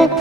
Welcome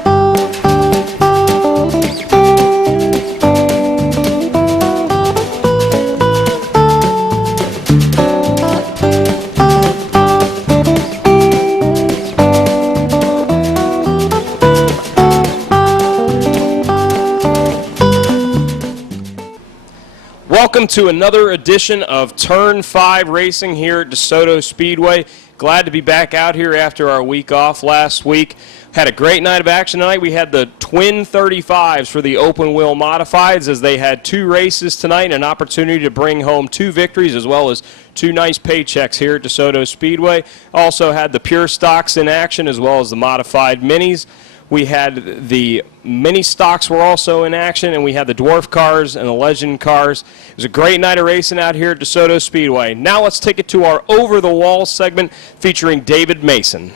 to another edition of Turn 5 Racing here at Desoto Speedway. Glad to be back out here after our week off last week. Had a great night of action tonight. We had the twin 35s for the open wheel modifieds as they had two races tonight and an opportunity to bring home two victories as well as two nice paychecks here at Desoto Speedway. Also had the pure stocks in action as well as the modified minis. We had the mini stocks were also in action, and we had the Dwarf cars and the Legend cars. It was a great night of racing out here at DeSoto Speedway. Now let's take it to our Over the Wall segment featuring David Mason.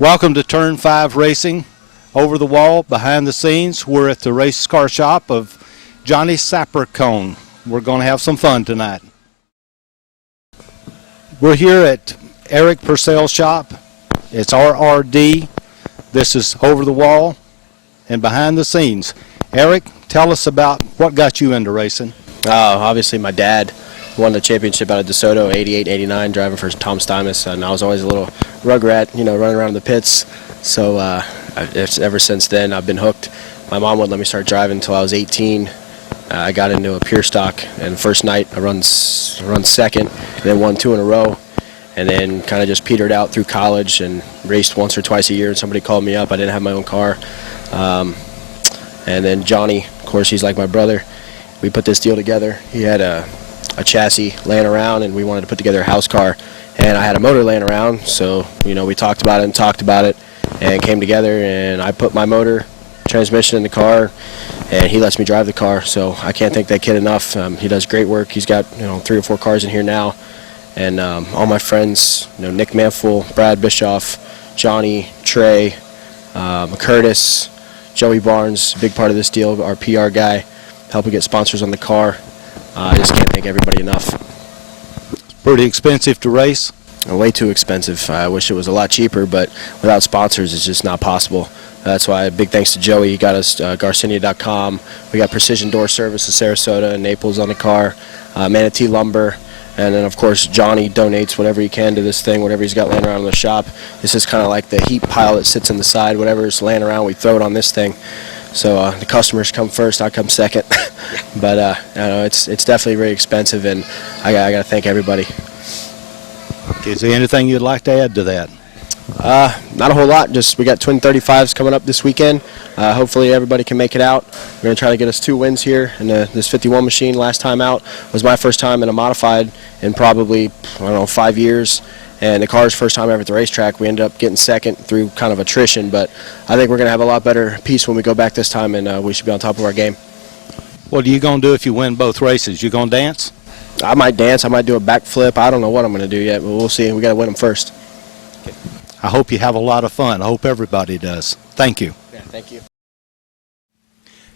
Welcome to Turn 5 Racing. Over the wall, behind the scenes, we're at the race car shop of Johnny Sapercone. We're going to have some fun tonight. We're here at Eric Purcell's shop. It's RRD. This is Over the Wall and behind the scenes. Eric, tell us about what got you into racing. Obviously my dad won the championship out of DeSoto, 88, 89, driving for Tom Stymus, and I was always a little rugrat, you know, running around the pits. So ever since then I've been hooked. My mom wouldn't let me start driving until I was 18. I got into a pure stock, and first night I run second, and then won two in a row, and then kind of just petered out through college and raced once or twice a year. And somebody called me up. I didn't have my own car, and then Johnny, of course, he's like my brother. We put this deal together. He had a chassis laying around, and we wanted to put together a house car, and I had a motor laying around. So we talked about it and came together, and I put my motor, transmission in the car, and he lets me drive the car. So I can't thank that kid enough. He does great work. He's got 3 or 4 cars in here now, and all my friends, Nick Manfull, Brad Bischoff, Johnny, Trey, Curtis, Joey Barnes, big part of this deal, our PR guy, helping get sponsors on the car. I just can't thank everybody enough. It's pretty expensive to race. Way too expensive. I wish it was a lot cheaper, but without sponsors it's just not possible. That's why big thanks to Joey. He got us Garcinia.com. We got Precision Door Service in Sarasota and Naples on the car, Manatee Lumber, and then of course Johnny donates whatever he can to this thing, whatever he's got laying around in the shop. This is kind of like the heat pile that sits on the side. Whatever's laying around, we throw it on this thing. So the customers come first, I come second. But it's definitely very expensive, and I got to thank everybody. Okay, is there anything you'd like to add to that? Not a whole lot. Just we got twin 35s coming up this weekend. Hopefully everybody can make it out. We're going to try to get us 2 wins here in this 51 machine. Last time out was my first time in a modified in probably, 5 years. And the car's first time ever at the racetrack. We ended up getting second through kind of attrition, but I think we're going to have a lot better piece when we go back this time, and we should be on top of our game. What are you going to do if you win both races? You going to dance? I might dance. I might do a backflip. I don't know what I'm going to do yet, but we'll see. We got to win them first. Okay. I hope you have a lot of fun. I hope everybody does. Thank you. Yeah, thank you.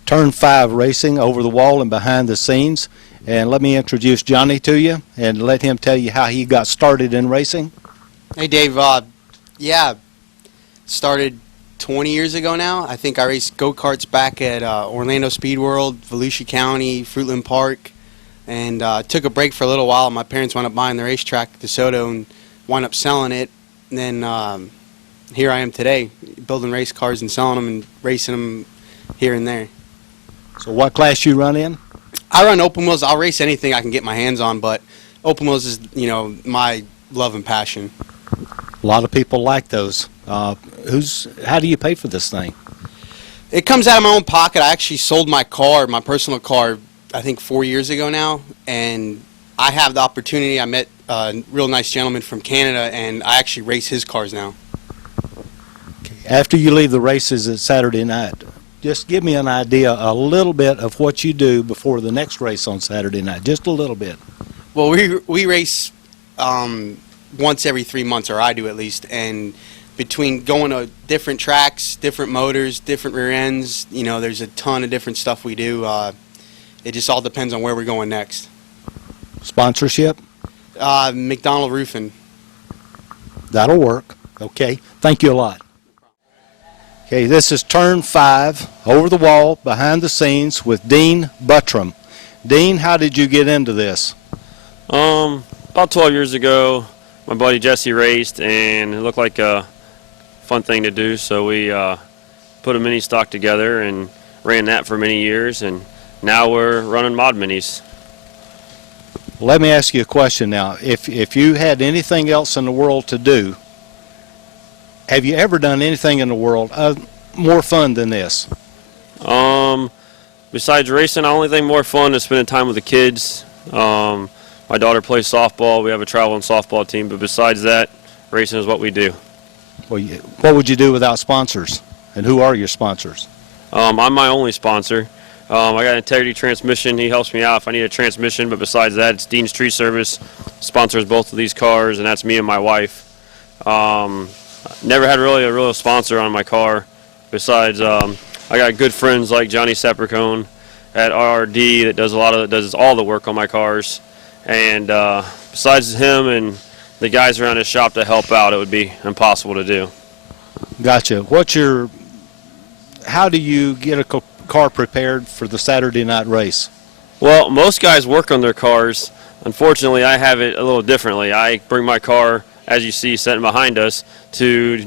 Turn 5 Racing, Over the Wall and behind the scenes. And let me introduce Johnny to you and let him tell you how he got started in racing. Hey, Dave. Started 20 years ago now. I think I raced go-karts back at Orlando Speed World, Volusia County, Fruitland Park, and took a break for a little while. My parents wound up buying the racetrack at DeSoto and wound up selling it. And then here I am today, building race cars and selling them and racing them here and there. So what class you run in? I run open wheels. I'll race anything I can get my hands on, but open wheels is, my love and passion. A lot of people like those. How do you pay for this thing? It comes out of my own pocket. I actually sold my car, my personal car, I think 4 years ago now, and I have the opportunity. I met a real nice gentleman from Canada, and I actually race his cars now. Okay. After you leave the races at Saturday night, just give me an idea, a little bit of what you do before the next race on Saturday night, just a little bit. Well, we race once every 3 months, or I do at least, and between going to different tracks, different motors, different rear ends, there's a ton of different stuff we do. It just all depends on where we're going next. Sponsorship? McDonald Roofing. That'll work. Okay. Thank you a lot. Okay, this is turn 5, over the wall, behind the scenes with Dean Buttram. Dean, how did you get into this? About 12 years ago, my buddy Jesse raced, and it looked like a fun thing to do, so we put a mini stock together and ran that for many years, and now we're running mod minis. Let me ask you a question now. If you had anything else in the world to do, have you ever done anything in the world more fun than this? Besides racing, the only thing more fun is spending time with the kids. My daughter plays softball. We have a traveling softball team, but besides that, racing is what we do. Well, what would you do without sponsors? And who are your sponsors? I'm my only sponsor. I got Integrity Transmission. He helps me out if I need a transmission, but besides that, it's Dean's Tree Service, sponsors both of these cars, and that's me and my wife. Never had really a real sponsor on my car. Besides, I got good friends like Johnny Sepricone at RRD that does all the work on my cars. And besides him and the guys around his shop to help out, it would be impossible to do. Gotcha. How do you get a car prepared for the Saturday night race? Well, most guys work on their cars. Unfortunately, I have it a little differently. I bring my car, as you see sitting behind us, to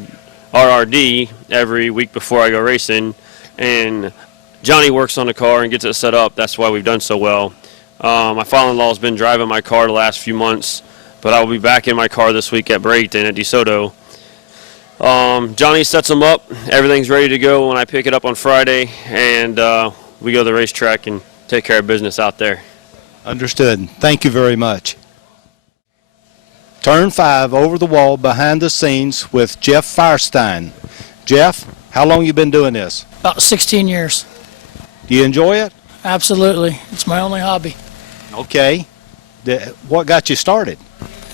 RRD every week before I go racing, and Johnny works on the car and gets it set up. That's why we've done so well. My father-in-law has been driving my car the last few months, but I will be back in my car this week at Bradenton at Desoto. Johnny sets them up. Everything's ready to go when I pick it up on Friday, and we go to the racetrack and take care of business out there. Understood. Thank you very much. Turn 5, over the wall, behind the scenes with Jeff Firestein. Jeff, how long you been doing this? About 16 years. Do you enjoy it? Absolutely. It's my only hobby. Okay. What got you started?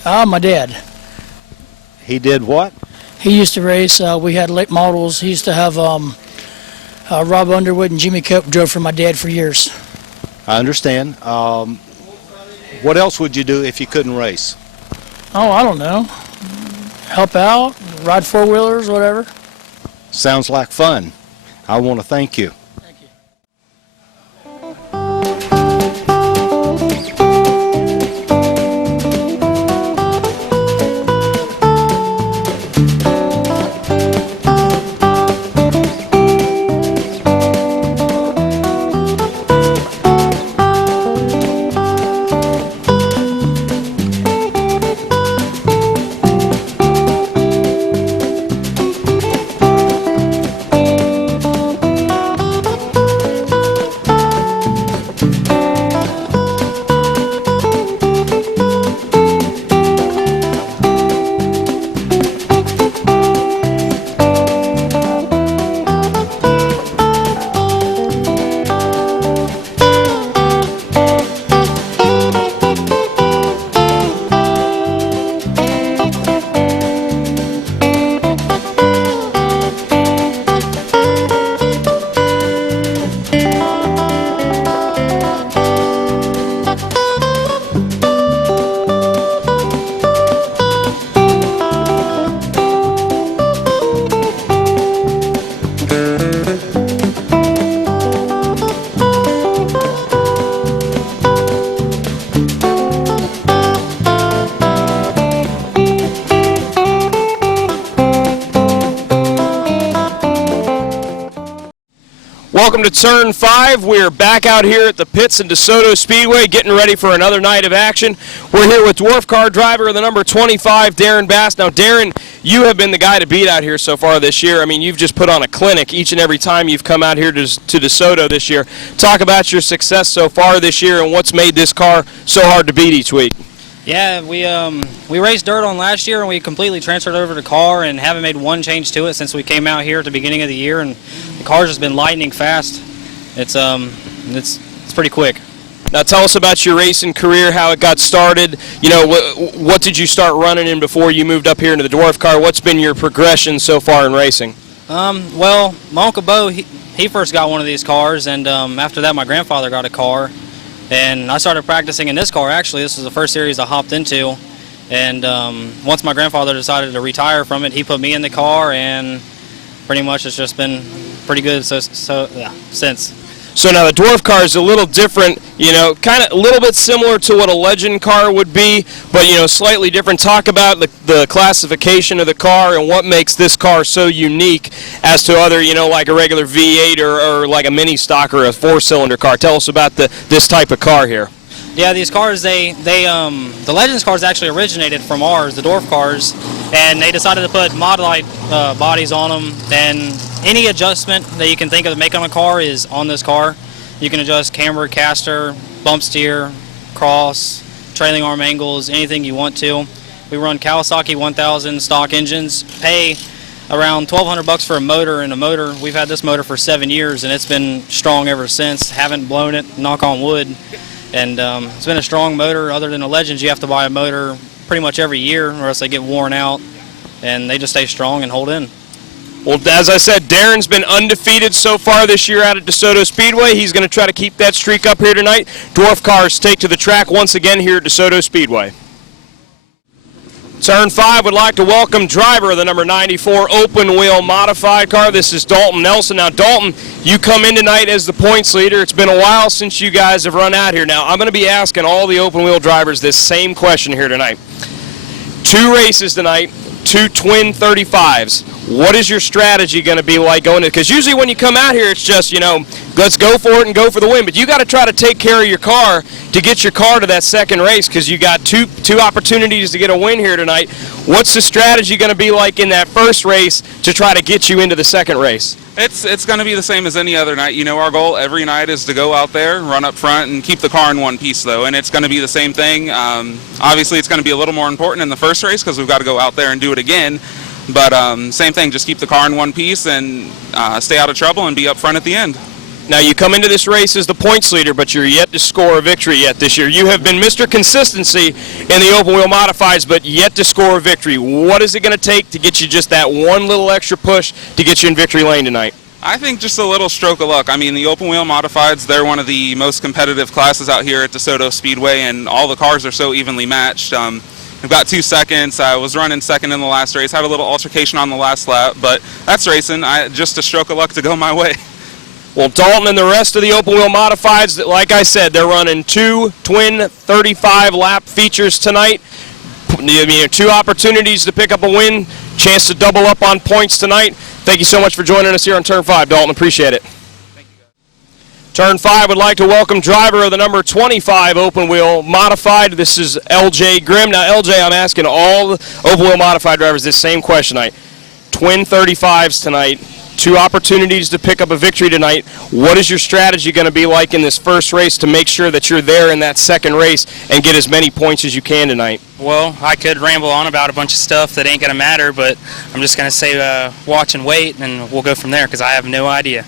My dad. He did what? He used to race. We had late models. He used to have Rob Underwood and Jimmy Cope drove for my dad for years. I understand. What else would you do if you couldn't race? Oh, I don't know. Help out, ride four-wheelers, whatever. Sounds like fun. I want to thank you. Thank you. Welcome to Turn 5. We're back out here at the pits in Desoto Speedway getting ready for another night of action. We're here with Dwarf car driver, the number 25, Darren Bass. Now, Darren, you have been the guy to beat out here so far this year. I mean, you've just put on a clinic each and every time you've come out here to Desoto this year. Talk about your success so far this year and what's made this car so hard to beat each week. Yeah, we raced dirt on last year and we completely transferred over to car and haven't made one change to it since we came out here at the beginning of the year, and the car's just been lightning fast. It's pretty quick. Now tell us about your racing career, how it got started. You know, what did you start running in before you moved up here into the Dwarf car? What's been your progression so far in racing? Well, my Uncle Bo, he first got one of these cars, and after that my grandfather got a car. And I started practicing in this car, actually. This was the first series I hopped into. And once my grandfather decided to retire from it, he put me in the car, and pretty much it's just been pretty good since. So now the Dwarf car is a little different, kind of a little bit similar to what a Legend car would be, but, slightly different. Talk about the classification of the car and what makes this car so unique as to other, like a regular V8 or like a mini stock or a four-cylinder car. Tell us about this type of car here. Yeah, these cars, the Legends cars actually originated from ours, the Dwarf cars, and they decided to put Mod Light bodies on them, and any adjustment that you can think of to make on a car is on this car. You can adjust camber, caster, bump steer, cross, trailing arm angles, anything you want to. We run Kawasaki 1000 stock engines, pay around $1,200 for a motor, and we've had this motor for 7 years, and it's been strong ever since. Haven't blown it, knock on wood. And it's been a strong motor. Other than the Legends, you have to buy a motor pretty much every year or else they get worn out, and they just stay strong and hold in. Well, as I said, Darren's been undefeated so far this year out at Desoto Speedway. He's going to try to keep that streak up here tonight. Dwarf cars take to the track once again here at Desoto Speedway. Turn 5 would like to welcome driver of the number 94 open wheel modified car. This is Dalton Nelson. Now, Dalton, you come in tonight as the points leader. It's been a while since you guys have run out here. Now, I'm going to be asking all the open wheel drivers this same question here tonight. 2 races tonight, 2 twin 35s. What is your strategy going to be like going to? Because usually when you come out here, it's just, let's go for it and go for the win. But you got to try to take care of your car to get your car to that second race, because you got two opportunities to get a win here tonight. What's the strategy going to be like in that first race to try to get you into the second race? It's going to be the same as any other night. Our goal every night is to go out there, run up front, and keep the car in one piece, though. And it's going to be the same thing. Obviously, it's going to be a little more important in the first race because we've got to go out there and do it again. But same thing, just keep the car in one piece and stay out of trouble and be up front at the end. Now, you come into this race as the points leader, but you're yet to score a victory yet this year. You have been Mr. Consistency in the open wheel modifieds, but yet to score a victory. What is it going to take to get you just that one little extra push to get you in victory lane tonight? I think just a little stroke of luck. I mean, the open wheel modifieds, they're one of the most competitive classes out here at Desoto Speedway, and all the cars are so evenly matched. I've got 2 seconds. I was running second in the last race. Had a little altercation on the last lap, but that's racing. Just a stroke of luck to go my way. Well, Dalton and the rest of the open wheel modifieds, like I said, they're running 2 twin 35-lap features tonight. 2 opportunities to pick up a win, chance to double up on points tonight. Thank you so much for joining us here on Turn 5, Dalton. Appreciate it. Turn 5 would like to welcome driver of the number 25 open wheel modified. This is LJ Grimm. Now, LJ, I'm asking all the open wheel modified drivers this same question tonight. Twin 35s tonight. 2 opportunities to pick up a victory tonight. What is your strategy going to be like in this first race to make sure that you're there in that second race and get as many points as you can tonight? Well, I could ramble on about a bunch of stuff that ain't going to matter, but I'm just going to say watch and wait, and we'll go from there because I have no idea.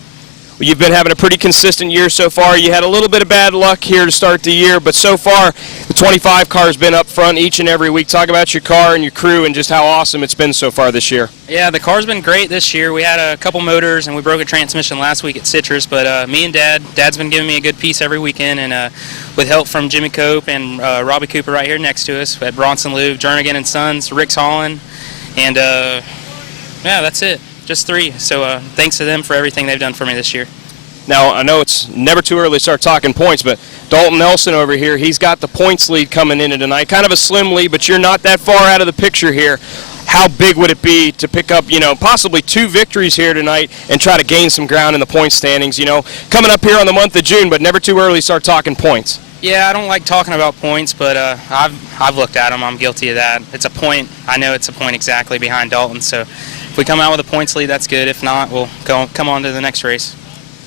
Well, you've been having a pretty consistent year so far. You had a little bit of bad luck here to start the year, but so far the 25 car has been up front each and every week. Talk about your car and your crew and just how awesome it's been so far this year. Yeah, the car's been great this year. We had a couple motors and we broke a transmission last week at Citrus, but me and Dad's been giving me a good piece every weekend, and with help from Jimmy Cope and Robbie Cooper right here next to us at Bronson Lube, Jernigan and Sons, Rick's Holland, and yeah, that's it. Just 3. So thanks to them for everything they've done for me this year. Now, I know it's never too early to start talking points, but Dalton Nelson over here, he's got the points lead coming into tonight. Kind of a slim lead, but you're not that far out of the picture here. How big would it be to pick up, possibly 2 victories here tonight and try to gain some ground in the point standings, coming up here on the month of June, but never too early to start talking points? Yeah, I don't like talking about points, but I've looked at them. I'm guilty of that. It's a point. I know it's a point exactly behind Dalton, so if we come out with a points lead, that's good. If not, we'll come on to the next race.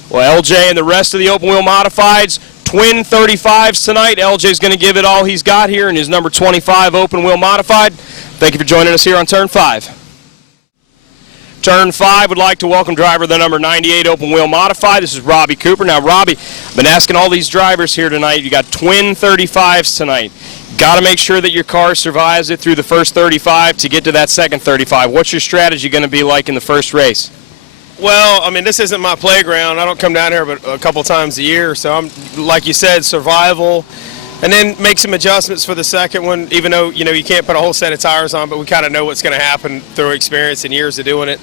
Well, LJ and the rest of the open wheel modifieds, twin 35s tonight. LJ's going to give it all he's got here in his number 25 open wheel modified. Thank you for joining us here on Turn 5. Turn 5 would like to welcome driver the number 98 open wheel modified. This is Robbie Cooper. Now, Robbie, I've been asking all these drivers here tonight. You got twin 35s tonight. Got to make sure that your car survives it through the first 35 to get to that second 35. What's your strategy going to be like in the first race? Well, I mean, this isn't my playground. I don't come down here but a couple times a year, so I'm, like you said, survival, and then make some adjustments for the second one, even though, you can't put a whole set of tires on, but we kind of know what's going to happen through experience and years of doing it.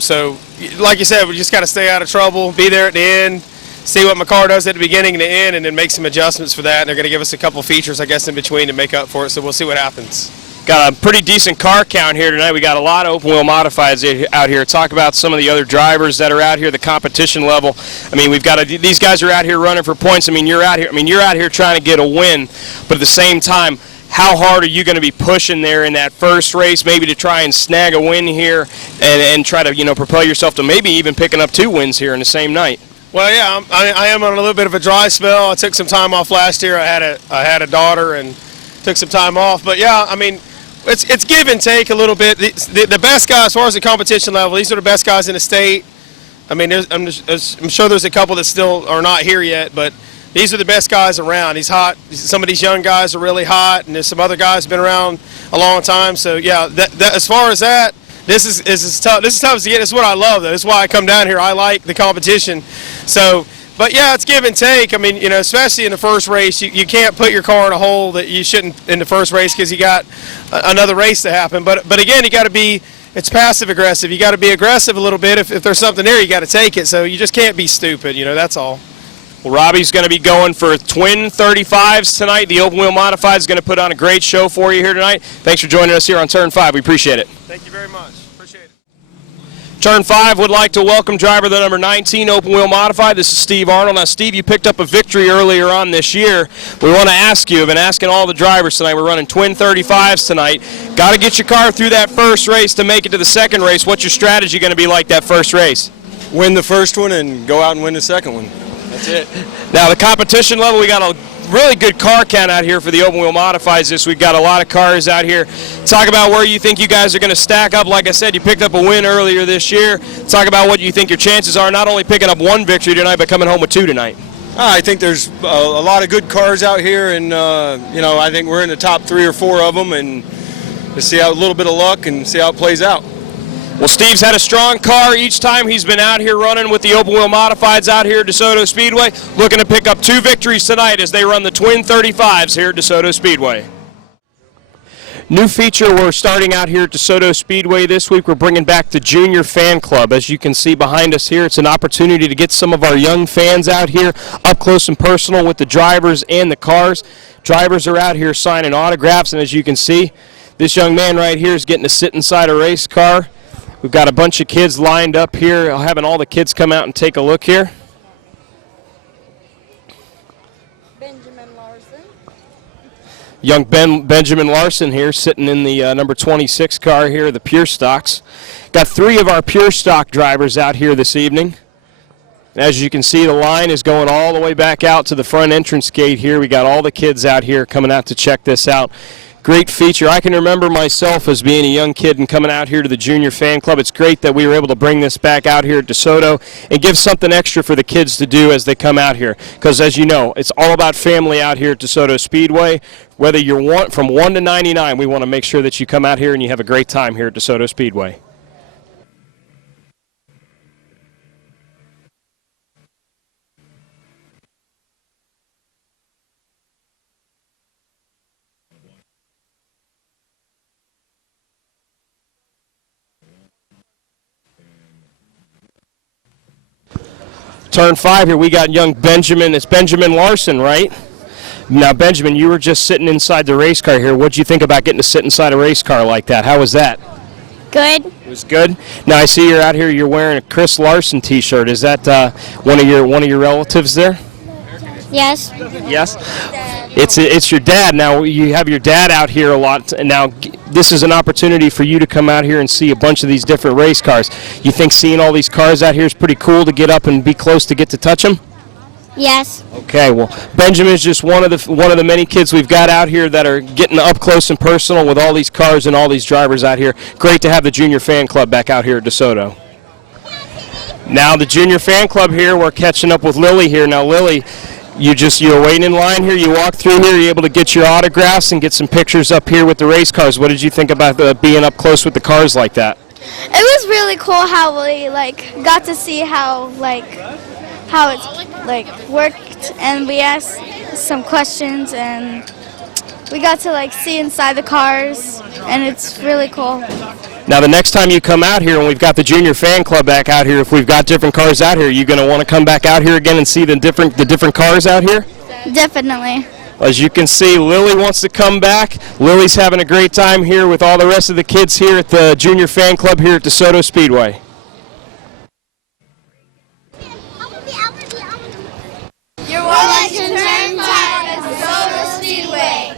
So, like you said, we just got to stay out of trouble, be there at the end, see what my car does at the beginning and the end, and then make some adjustments for that. And they're going to give us a couple features, I guess, in between to make up for it, so we'll see what happens. Got a pretty decent car count here tonight. We got a lot of open wheel modifieds out here. Talk about some of the other drivers that are out here, the competition level. I mean, these guys are out here running for points. I mean, you're out here trying to get a win, but at the same time, how hard are you going to be pushing there in that first race, maybe to try and snag a win here and try to, propel yourself to maybe even picking up 2 wins here in the same night? Well, yeah, I am on a little bit of a dry spell. I took some time off last year. I had a daughter and took some time off. But yeah, I mean, it's give and take a little bit. The best guys, as far as the competition level, these are the best guys in the state. I mean, I'm sure there's a couple that still are not here yet, but these are the best guys around. He's hot. Some of these young guys are really hot, and there's some other guys been around a long time. So yeah, that as far as that, this is tough. This is tough to get. This is what I love, though. This is why I come down here. I like the competition. So, but yeah, it's give and take. I mean, especially in the first race, you can't put your car in a hole that you shouldn't in the first race because you got another race to happen. But again, you got to be. It's passive aggressive. You got to be aggressive a little bit. If there's something there, you got to take it. So you just can't be stupid. That's all. Well, Robbie's going to be going for twin 35s tonight. The open wheel modified is going to put on a great show for you here tonight. Thanks for joining us here on Turn 5. We appreciate it. Thank you very much. Appreciate it. Turn 5 would like to welcome driver the number 19 open wheel modified. This is Steve Arnold. Now, Steve, you picked up a victory earlier on this year. We want to ask you, I've been asking all the drivers tonight, we're running twin 35s tonight. Got to get your car through that first race to make it to the second race. What's your strategy going to be like that first race? Win the first one and go out and win the second one. That's it. Now, the competition level, we got a really good car count out here for the open wheel modifieds this week. Got a lot of cars out here. Talk about where you think you guys are going to stack up. Like I said, you picked up a win earlier this year. Talk about what you think your chances are, not only picking up 1 victory tonight, but coming home with 2 tonight. I think there's a lot of good cars out here, and I think we're in the top 3 or 4 of them, and to see how a little bit of luck and see how it plays out. Well, Steve's had a strong car each time he's been out here running with the open wheel modifieds out here at Desoto Speedway. Looking to pick up 2 victories tonight as they run the twin 35s here at Desoto Speedway. New feature we're starting out here at Desoto Speedway this week. We're bringing back the Junior Fan Club. As you can see behind us here, it's an opportunity to get some of our young fans out here up close and personal with the drivers and the cars. Drivers are out here signing autographs, and as you can see, this young man right here is getting to sit inside a race car. We've got a bunch of kids lined up here, having all the kids come out and take a look here. Benjamin Larson. Young Benjamin Larson here sitting in the number 26 car here, the Pure Stocks. Got 3 of our Pure Stock drivers out here this evening. As you can see, the line is going all the way back out to the front entrance gate here. We got all the kids out here coming out to check this out. Great feature. I can remember myself as being a young kid and coming out here to the Junior Fan Club. It's great that we were able to bring this back out here at DeSoto and give something extra for the kids to do as they come out here. Because as you know, it's all about family out here at DeSoto Speedway. Whether you're from 1 to 99, we want to make sure that you come out here and you have a great time here at DeSoto Speedway. Turn 5 here, we got young Benjamin. It's Benjamin Larson, right? Now, Benjamin, you were just sitting inside the race car here. What did you think about getting to sit inside a race car like that? How was that? Good. It was good. Now I see you're out here. You're wearing a Chris Larson T-shirt. Is that one of your relatives there? Yes. Yes. It's your dad. Now you have your dad out here a lot. And now this is an opportunity for you to come out here and see a bunch of these different race cars. You think seeing all these cars out here is pretty cool to get up and be close to get to touch them? Yes. Okay. Well, Benjamin's just one of the many kids we've got out here that are getting up close and personal with all these cars and all these drivers out here. Great to have the Junior Fan Club back out here at DeSoto. Now the Junior Fan Club here. We're catching up with Lily here. Now Lily, you're waiting in line here. You walk through here. You're able to get your autographs and get some pictures up here with the race cars. What did you think about being up close with the cars like that? It was really cool how we got to see how it's worked, and we asked some questions, and we got to like see inside the cars, and it's really cool. Now, the next time you come out here, and we've got the junior fan club back out here, if we've got different cars out here, are you going to want to come back out here again and see the different cars out here? Definitely. As you can see, Lily wants to come back. Lily's having a great time here with all the rest of the kids here at the junior fan club here at DeSoto Speedway. You're watching Turn 5 at DeSoto Speedway.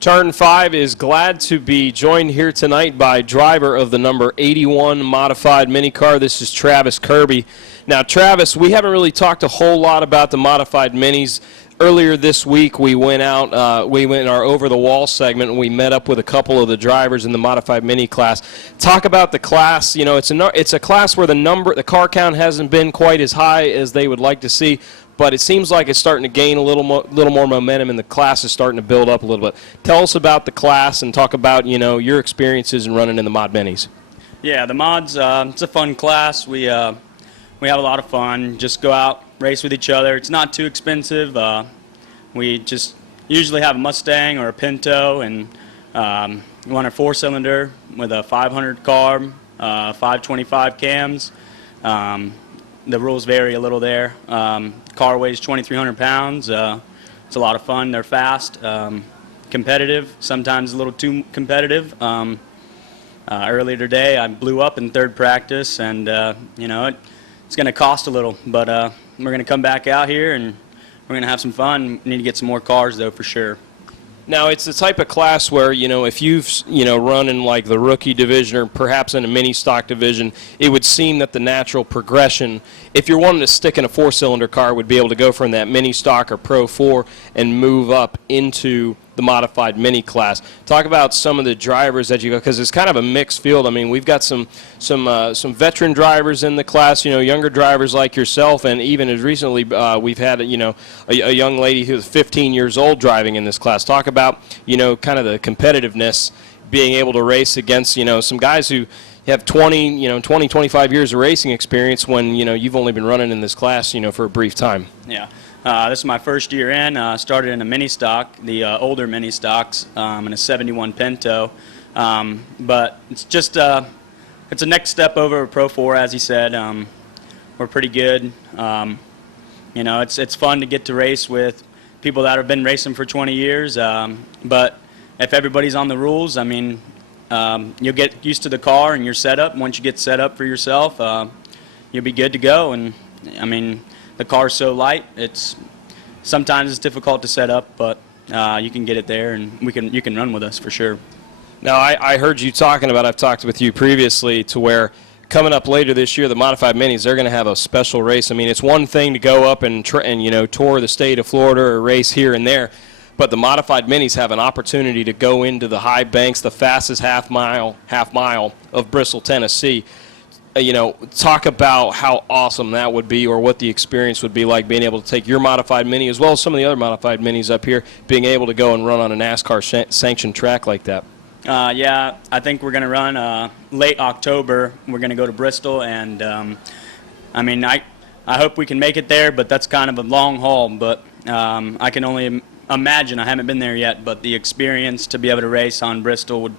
Turn 5 is glad to be joined here tonight by driver of the number 81 modified mini car. This is Travis Kirby. Now, Travis, we haven't really talked a whole lot about the modified minis. Earlier this week, we went out, we went in our over-the-wall segment, and we met up with a couple of the drivers in the modified mini class. Talk about the class. You know, it's a class where the car count hasn't been quite as high as they would like to see, but it seems like it's starting to gain a little more momentum, and the class is starting to build up a little bit. Tell us about the class and talk about, you know, your experiences in running in the mod minis. Yeah, the mods, it's a fun class. We have a lot of fun. Just go out, race with each other. It's not too expensive. We just usually have a Mustang or a Pinto, and we want a 4-cylinder with a 500 carb, 525 cams. The rules vary a little there. Car weighs 2,300 pounds. It's a lot of fun. They're fast, competitive, sometimes a little too competitive. Earlier today, I blew up in third practice, and you know, it's going to cost a little, but we're going to come back out here and we're going to have some fun. We need to get some more cars, though, for sure. Now, it's the type of class where, you know, if you've, you know, run in like the rookie division or perhaps in a mini stock division, it would seem that the natural progression, if you're wanting to stick in a 4-cylinder car, would be able to go from that mini stock or Pro 4 and move up into the modified mini class. Talk about some of the drivers that you go, because it's kind of a mixed field. I mean, we've got some veteran drivers in the class, you know, younger drivers like yourself, and even as recently we've had, you know, a young lady who's 15 years old driving in this class. Talk about, you know, kind of the competitiveness, being able to race against, you know, some guys who have 25 years of racing experience when, you know, you've only been running in this class, you know, for a brief time. Yeah. This is my first year in. Started in a mini stock, the older mini stocks, in a 71 Pinto. But it's just it's a next step over a Pro 4, as he said. We're pretty good. You know, it's fun to get to race with people that have been racing for 20 years. But if everybody's on the rules, I mean, you'll get used to the car and your setup. Once you get set up for yourself, you'll be good to go. And I mean, the car's so light, sometimes it's difficult to set up, but you can get it there, and you can run with us for sure. Now, I heard you talking about, I've talked with you previously, to where coming up later this year, the modified minis, they're going to have a special race. I mean, it's one thing to go up and you know, tour the state of Florida or race here and there, but the modified minis have an opportunity to go into the high banks, the fastest half mile of Bristol, Tennessee. You know, talk about how awesome that would be, or what the experience would be like being able to take your modified mini as well as some of the other modified minis up here, being able to go and run on a NASCAR sanctioned track like that. Yeah, I think we're going to run late October. We're going to go to Bristol, and I mean, I hope we can make it there, but that's kind of a long haul. But I can only imagine. I haven't been there yet, but the experience to be able to race on Bristol would,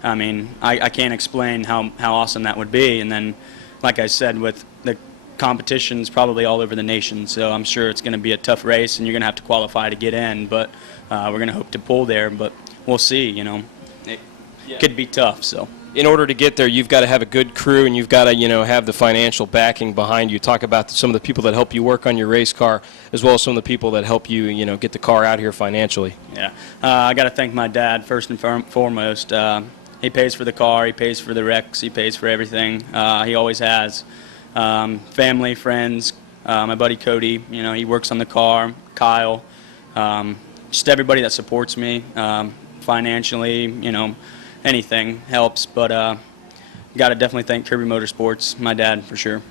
I mean, I can't explain how awesome that would be. And then, like I said, with the competitions probably all over the nation, so I'm sure it's going to be a tough race, and you're going to have to qualify to get in. But we're going to hope to pull there, but we'll see. You know, it could be tough. So in order to get there, you've got to have a good crew, and you've got to, you know, have the financial backing behind you. Talk about some of the people that help you work on your race car, as well as some of the people that help you, you know, get the car out here financially. Yeah, I got to thank my dad first and foremost. He pays for the car, he pays for the wrecks, he pays for everything. He always has. Family, friends, my buddy Cody, you know, he works on the car, Kyle, just everybody that supports me financially, you know, anything helps. But got to definitely thank Kirby Motorsports, my dad, for sure.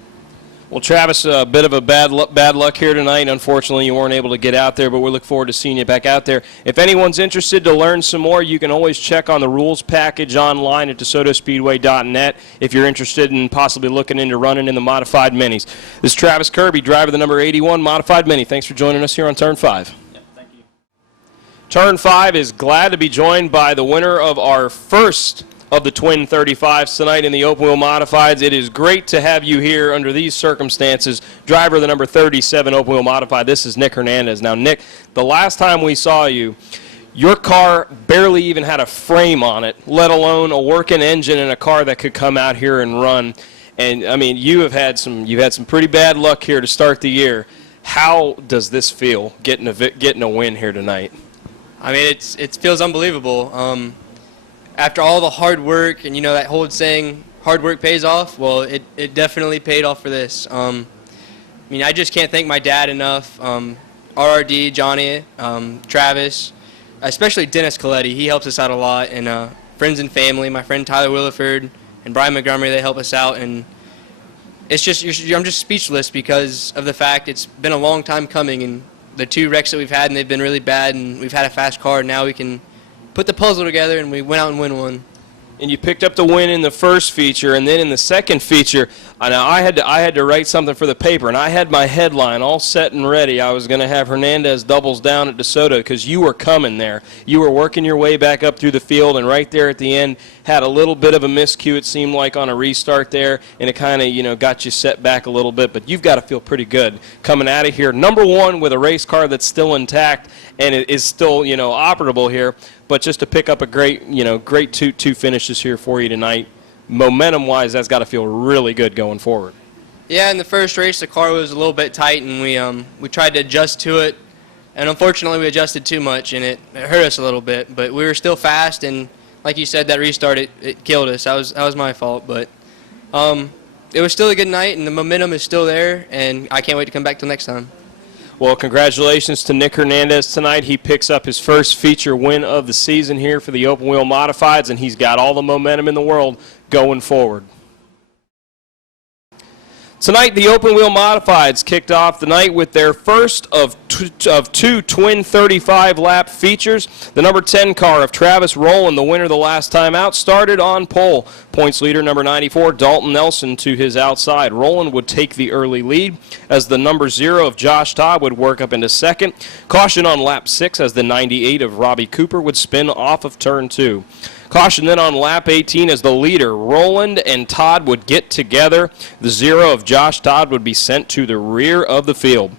Well, Travis, a bit of a bad luck here tonight. Unfortunately, you weren't able to get out there, but we look forward to seeing you back out there. If anyone's interested to learn some more, you can always check on the rules package online at DesotoSpeedway.net if you're interested in possibly looking into running in the Modified Minis. This is Travis Kirby, driver of the number 81 Modified Mini. Thanks for joining us here on Turn 5. Yeah, thank you. Turn 5 is glad to be joined by the winner of our first of the Twin 35s tonight in the Open Wheel Modifieds. It is great to have you here under these circumstances. Driver of the number 37 Open Wheel Modified, this is Nick Hernandez. Now, Nick, the last time we saw you, your car barely even had a frame on it, let alone a working engine and a car that could come out here and run. And, I mean, you've had some pretty bad luck here to start the year. How does this feel, getting a win here tonight? I mean, it feels unbelievable. After all the hard work, and that whole saying, hard work pays off, well, it definitely paid off for this. I mean, I just can't thank my dad enough. RRD, Johnny, Travis, especially Dennis Coletti. He helps us out a lot, and friends and family, my friend Tyler Williford and Brian Montgomery, they help us out. And it's just, I'm just speechless because of the fact it's been a long time coming, and the 2 wrecks that we've had, and they've been really bad, and we've had a fast car, and now we can put the puzzle together, and we went out and win one. And you picked up the win in the first feature, and then in the second feature, I had to write something for the paper, and I had my headline all set and ready. I was going to have Hernandez doubles down at DeSoto because you were coming there. You were working your way back up through the field, and right there at the end had a little bit of a miscue, it seemed like, on a restart there, and it kind of got you set back a little bit. But you've got to feel pretty good coming out of here. Number 1 with a race car that's still intact and it is still operable here. But just to pick up a great two finishes here for you tonight, momentum-wise, that's got to feel really good going forward. Yeah, in the first race, the car was a little bit tight, and we tried to adjust to it, and unfortunately, we adjusted too much, and it hurt us a little bit. But we were still fast, and like you said, that restart it killed us. That was my fault, but it was still a good night, and the momentum is still there, and I can't wait to come back till next time. Well, congratulations to Nick Hernandez tonight. He picks up his first feature win of the season here for the Open Wheel Modifieds, and he's got all the momentum in the world going forward. Tonight, the Open Wheel Modifieds kicked off the night with their first of two Twin 35-lap features. The number 10 car of Travis Rowland, the winner the last time out, started on pole. Points leader number 94, Dalton Nelson, to his outside. Rowland would take the early lead as the number 0 of Josh Todd would work up into second. Caution on lap 6 as the 98 of Robbie Cooper would spin off of turn 2. Caution then on lap 18 as the leader, Rowland and Todd, would get together. The 0 of Josh Todd would be sent to the rear of the field.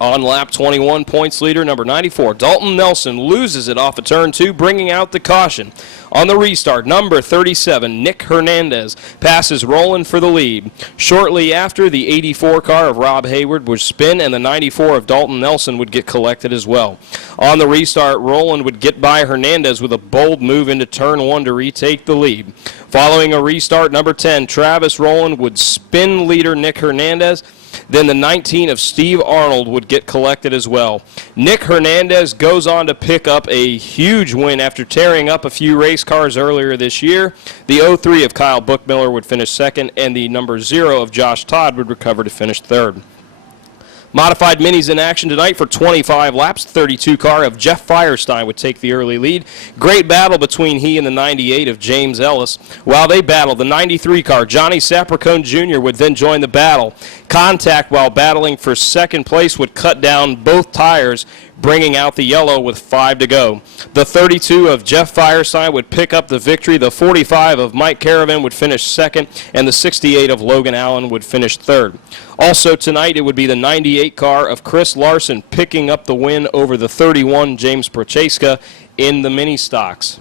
On lap 21, points leader number 94, Dalton Nelson, loses it off of turn 2, bringing out the caution. On the restart, number 37, Nick Hernandez, passes Rowland for the lead. Shortly after, the 84 car of Rob Hayward would spin, and the 94 of Dalton Nelson would get collected as well. On the restart, Rowland would get by Hernandez with a bold move into turn 1 to retake the lead. Following a restart, number 10, Travis Rowland would spin leader Nick Hernandez. Then the 19 of Steve Arnold would get collected as well. Nick Hernandez goes on to pick up a huge win after tearing up a few race cars earlier this year. The 03 of Kyle Bookmiller would finish second, and the number 0 of Josh Todd would recover to finish third. Modified Minis in action tonight for 25 laps. 32 car of Jeff Firestein would take the early lead. Great battle between he and the 98 of James Ellis. While they battled, the 93 car, Johnny Sapricone Jr., would then join the battle. Contact while battling for second place would cut down both tires, bringing out the yellow with 5 to go. The 32 of Jeff Firestein would pick up the victory. The 45 of Mike Caravan would finish second, and the 68 of Logan Allen would finish third. Also tonight, it would be the 98 car of Chris Larson picking up the win over the 31 James Prochaska in the mini stocks.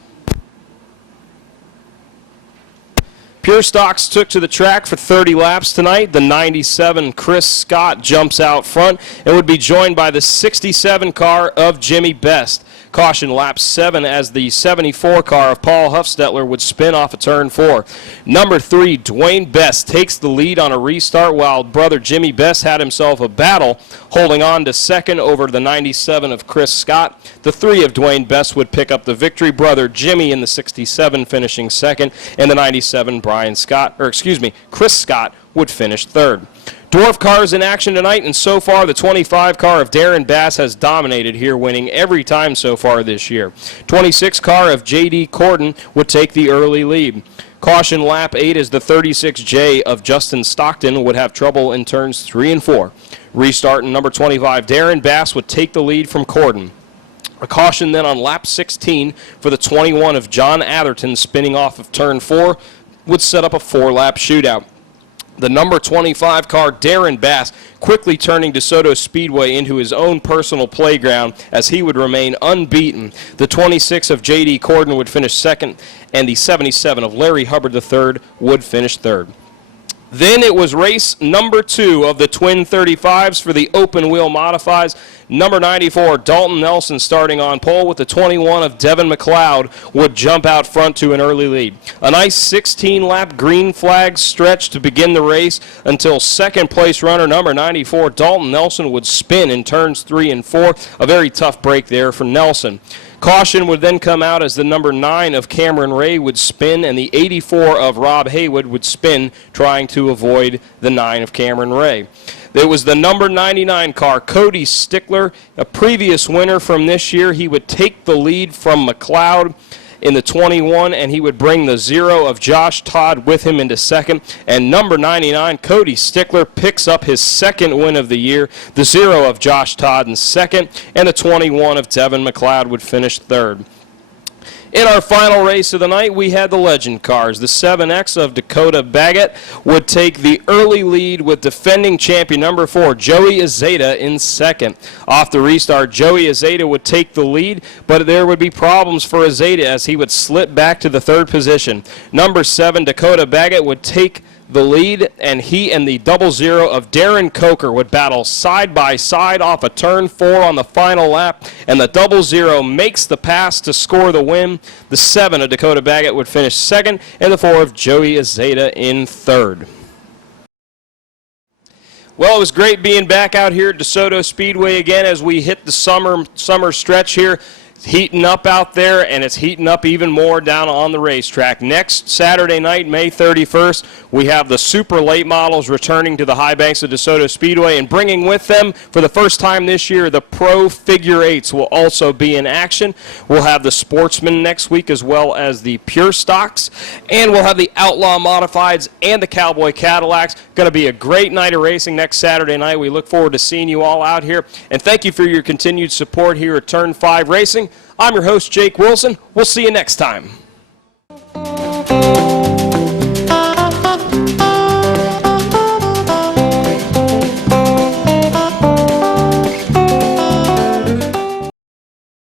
Pure Stocks took to the track for 30 laps tonight. The 97 Chris Scott jumps out front and would be joined by the 67 car of Jimmy Best. Caution lap 7 as the 74 car of Paul Huffstetler would spin off of turn 4. Number 3, Dwayne Best, takes the lead on a restart while brother Jimmy Best had himself a battle, holding on to second over the 97 of Chris Scott. The 3 of Dwayne Best would pick up the victory. Brother Jimmy in the 67 finishing second, and the 97 Chris Scott would finish third. Dwarf cars in action tonight, and so far the 25 car of Darren Bass has dominated here, winning every time so far this year. 26 car of J.D. Corden would take the early lead. Caution lap 8 as the 36J of Justin Stockton would have trouble in turns 3 and 4. Restart in number 25, Darren Bass would take the lead from Corden. A caution then on lap 16 for the 21 of John Atherton spinning off of turn 4 would set up a 4-lap shootout. The number 25 car, Darren Bass, quickly turning DeSoto Speedway into his own personal playground as he would remain unbeaten. The 26 of J.D. Corden would finish second, and the 77 of Larry Hubbard III would finish third. Then it was race number 2 of the twin 35s for the open wheel modifieds. Number 94, Dalton Nelson, starting on pole with the 21 of Devin McLeod, would jump out front to an early lead. A nice 16-lap green flag stretch to begin the race until second-place runner number 94, Dalton Nelson, would spin in turns 3 and 4. A very tough break there for Nelson. Caution would then come out as the number 9 of Cameron Ray would spin, and the 84 of Rob Haywood would spin, trying to avoid the 9 of Cameron Ray. It was the number 99 car, Cody Stickler, a previous winner from this year. He would take the lead from McLeod in the 21, and he would bring the 0 of Josh Todd with him into second. And number 99, Cody Stickler, picks up his second win of the year. The 0 of Josh Todd in second, and the 21 of Devin McLeod would finish third. In our final race of the night, we had the legend cars. The 7X of Dakota Baggett would take the early lead with defending champion number 4, Joey Azeda, in second. Off the restart, Joey Azeda would take the lead, but there would be problems for Azeda as he would slip back to the third position. Number 7, Dakota Baggett, would take the lead, and he and the 00 of Darren Coker would battle side by side off a turn 4 on the final lap, and the 00 makes the pass to score the win. The 7 of Dakota Baggett would finish second, and the 4 of Joey Azeda in third. Well, it was great being back out here at DeSoto Speedway again as we hit the summer stretch here. Heating up out there, and it's heating up even more down on the racetrack. Next Saturday night, May 31st, we have the super late models returning to the high banks of DeSoto Speedway, and bringing with them for the first time this year, the Pro Figure 8s will also be in action. We'll have the Sportsman next week as well as the Pure Stocks, and we'll have the Outlaw Modifieds and the Cowboy Cadillacs. Going to be a great night of racing next Saturday night. We look forward to seeing you all out here, and thank you for your continued support here at Turn 5 Racing. I'm your host, Jake Wilson. We'll see you next time.